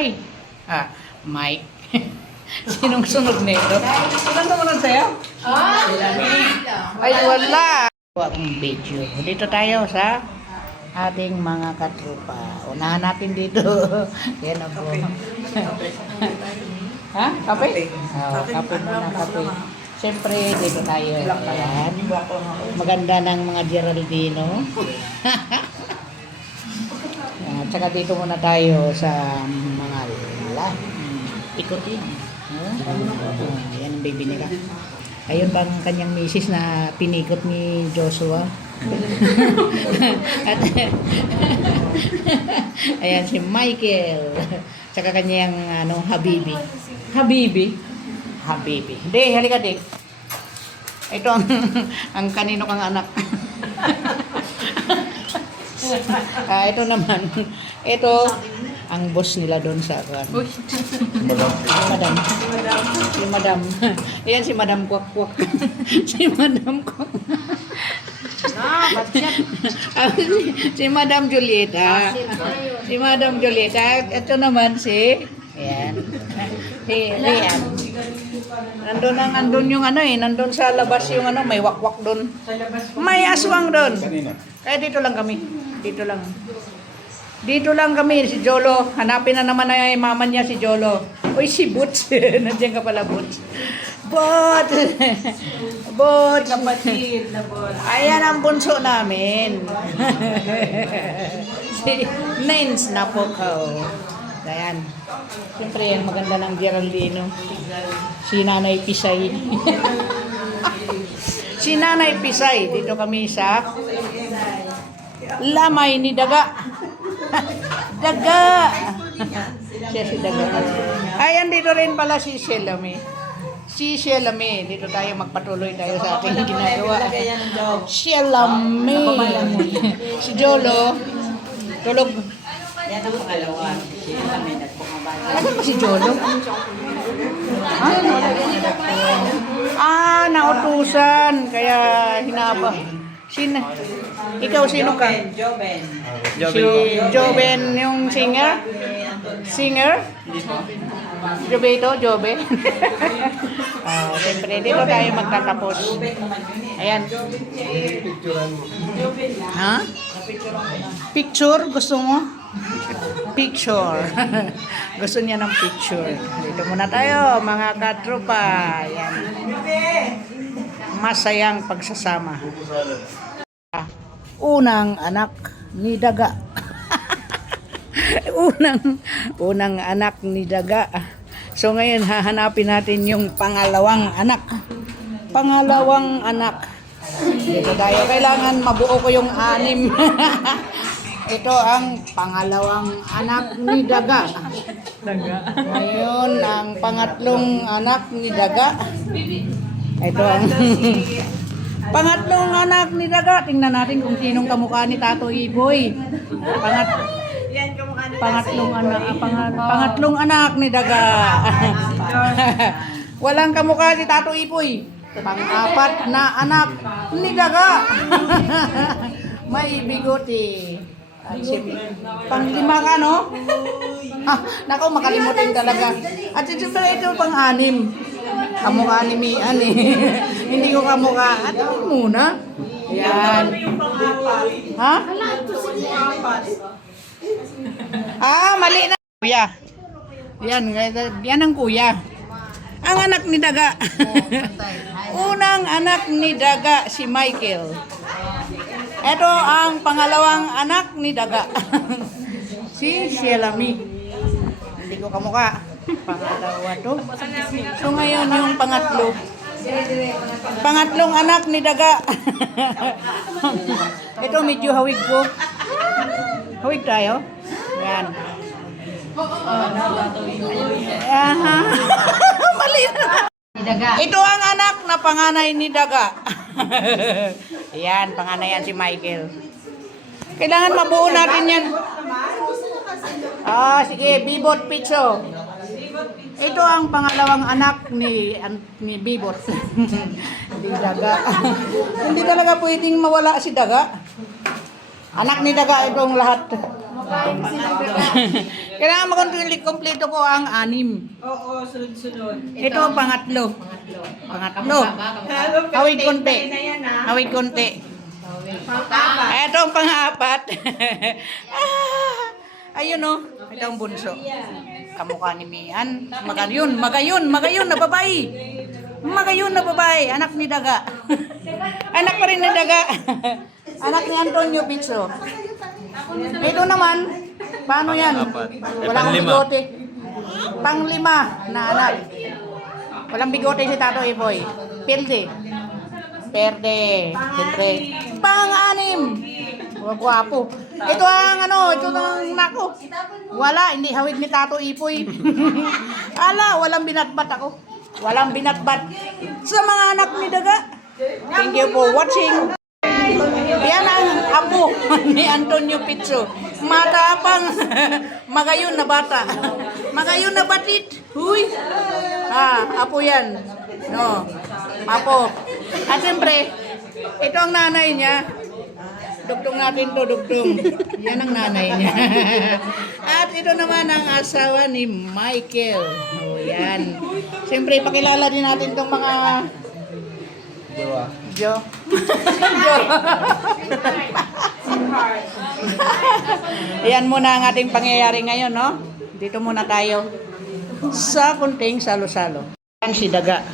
Ay! Mike. Sinong sunod nito? Ilan naman sa'yo? Ay, wala! Akong video. Dito tayo sa ating mga katrupa. Unahan natin dito. Yan ako. Ha? Kape? Oh, kape muna, kape. Siyempre, dito tayo. Ayan. Maganda ng mga Geraldino. At saka dito muna tayo sa mga ikotin. Yan ang baby nila. Ayun bang kanyang misis na pinikot ni Joshua. At ayan si Michael. Tsaka kanyang Habibi. Habibi? Habibi. Hindi, halika dik. Ito ang kanino kang anak. Ito naman. Ito ang boss nila doon sa kan. Madam. Si Madam. Ayan si Madam Kwak-Kwak. Si Madam Kwak. Si Madam Julieta. Si Madam Julieta. Ito naman si ayan. Si Rian. Nandun yung nandun sa labas yung may wakwak doon. May aswang doon. Kaya dito lang kami. Dito lang kami, si Jolo. Hanapin na naman na yung mama niya, si Jolo. Uy, si Boots. Nandiyan ka pala, Boots. Boots! Boots! Kapatid na Boots. Ayan ang bunso namin. Si Nens na po ka. Ayan. Siyempre, yan maganda ng Geraldino. Si Nanay Pisay. Si Nanay Pisay. Dito kami sa Lamay ni Daga. Daga! Siya si Daga. Ayan dito rin pala si Shelame. Si Shelame. Dito tayo magpatuloy tayo sa ating ginagawa. Shelame. Si Jolo. Tulog. Yan ang pangalawa. Shelame nagpumabala. Ano ba si Jolo? Nautusan. Kaya hinaba. Ikaw sino ka? Joben. Si Joben yung singer? Singer? Jobe ito? Jobe? Siyempre, dito tayo magtatapos. Ayan. Ha? Picture? Gusto mo? Picture. Gusto niya ng picture. Dito muna tayo, mga katropa. Ayan. Masayang pagsasama. Unang anak ni Daga. unang anak ni Daga. So ngayon hahanapin natin yung pangalawang anak. Pangalawang anak. Dito tayo. Kailangan mabuo ko yung 6. Ito ang pangalawang anak ni Daga. Ngayon ang pangatlong anak ni Daga. Ito ang pangatlong anak ni Daga. Tingnan natin kung sinong kamukha ni Tato Iboy. Pangatlong anak ni Daga. Walang kamukha si Tato Iboy. Pang-apat na anak ni Daga. May bigote. Pang-5 ka, no? Nako, makalimutin talaga. At siyempre ito pang-6. Kamukha ni Mian eh. Hindi ko kamukha. At muna. Yan. Ha? Mali na. Kuya. Yan ang kuya. Ang anak ni Daga. Unang anak ni Daga, si Michael. Ito ang pangalawang anak ni Daga. Si Shelame. Hindi ko kamukha. Pangalawa to. So ngayon yung pangatlo. Pangatlong anak ni Daga. Ito medyo hawig ko. Hawig tayo. Yan. Mali na. Ito ang anak na panganay ni Daga. Yan, panganay yan si Michael. Kailangan mabuo natin yan. Sige, Bibot Picho. Ito ang pangalawang anak ni Bibot. Hindi Daga. Hindi talaga pwedeng mawala si Daga. Anak ni Daga itong lahat. Kailangan makumpleto ko ang 6. Oo, sunod-sunod. Ito ang pangatlo. Pangatlo. Hawig konti. Hawig konti. Ito ang pang-apat. Ayun o. Ito ang bunso. Kamukha ni Mian. Magayon na babae. Magayon na babae. Anak ni Daga. Anak pa rin ni Daga. Anak ni Antonio Pizzo. Ito naman. Paano yan? Walang bigote. Pang-5 na anak. Walang bigote si Tato Ipoy. Perde. Siyempre. Pang-6. Gwapo. Ito ang ito ang nako. Wala, hindi hawig ni Tato Ipoy. Walang binatbat ako. Walang binatbat. Sa mga anak ni Daga. Thank you for watching. Yan ang apo ni Antonio Pizzo. Matapang. Magayon na bata. Magayon na batit. Huy. Apo yan. No. Apo. At siyempre, ito ang nanay niya. Dugtong natin to, dugtong. Yan ang nanay niya. At ito naman ang asawa ni Michael. Yan. Siyempre, pakilala din natin tong mga Jo. Yan muna ang ating pangyayari ngayon, no? Dito muna tayo sa kunting salo-salo. Yan si Daga.